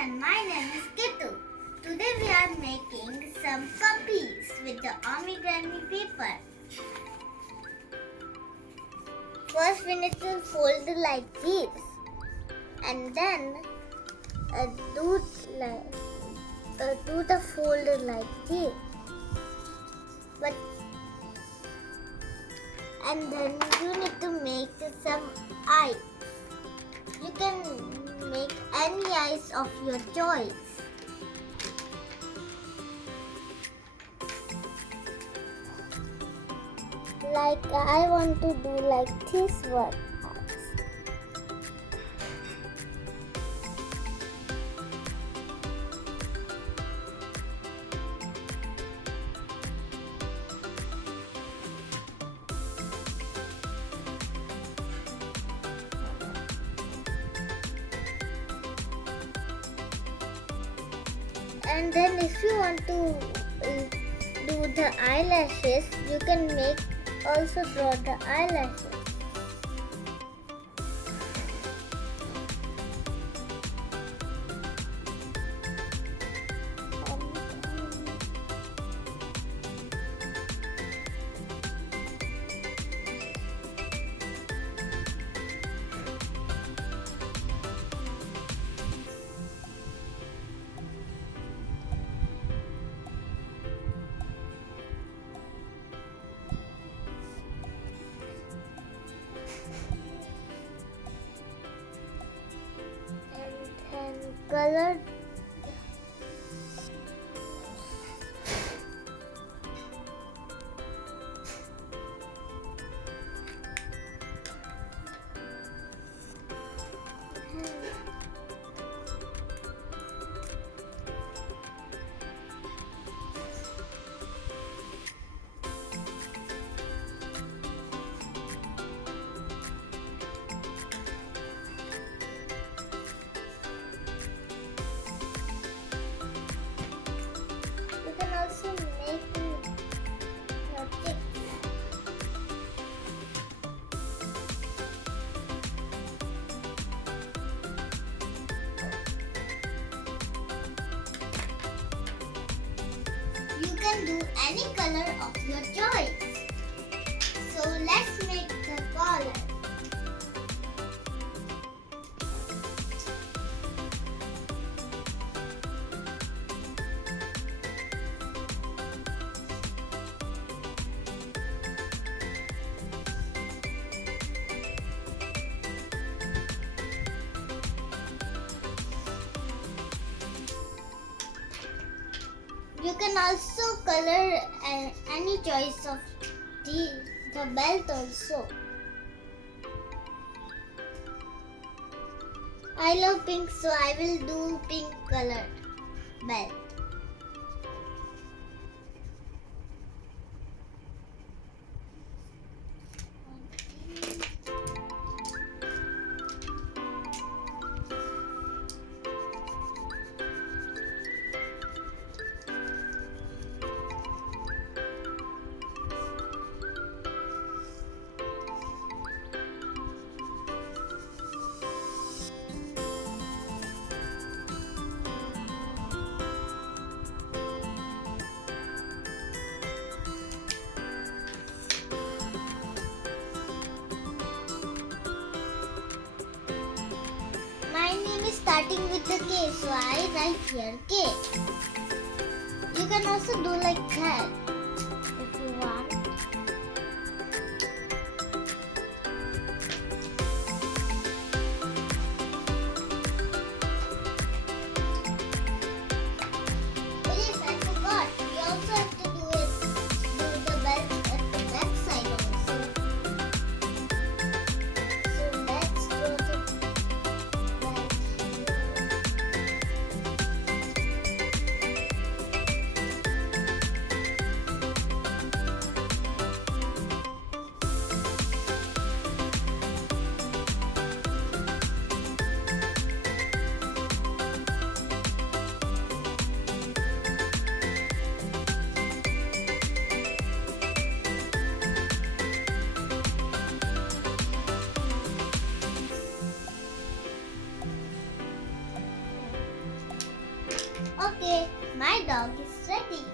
and my name is Kittu. Today we are making some puppies with the Origami paper. First we need to fold it like this and then do the fold like this. And then you need to make some eyes. You can make any eyes of your choice. Like I want to do like this one. And then if you want to do the eyelashes, you can also draw the eyelashes. And color you can also make your chicks. You can do any color of your choice. So let's make the color. You can also color any choice of the belt also. I love pink, so I will do pink color belt. My name is starting with the K, so I write here K. You can also do like that if you want. Oh yes, I forgot. We also have to do the belt at the back side also. So let's draw the belt. Okay, my dog is ready.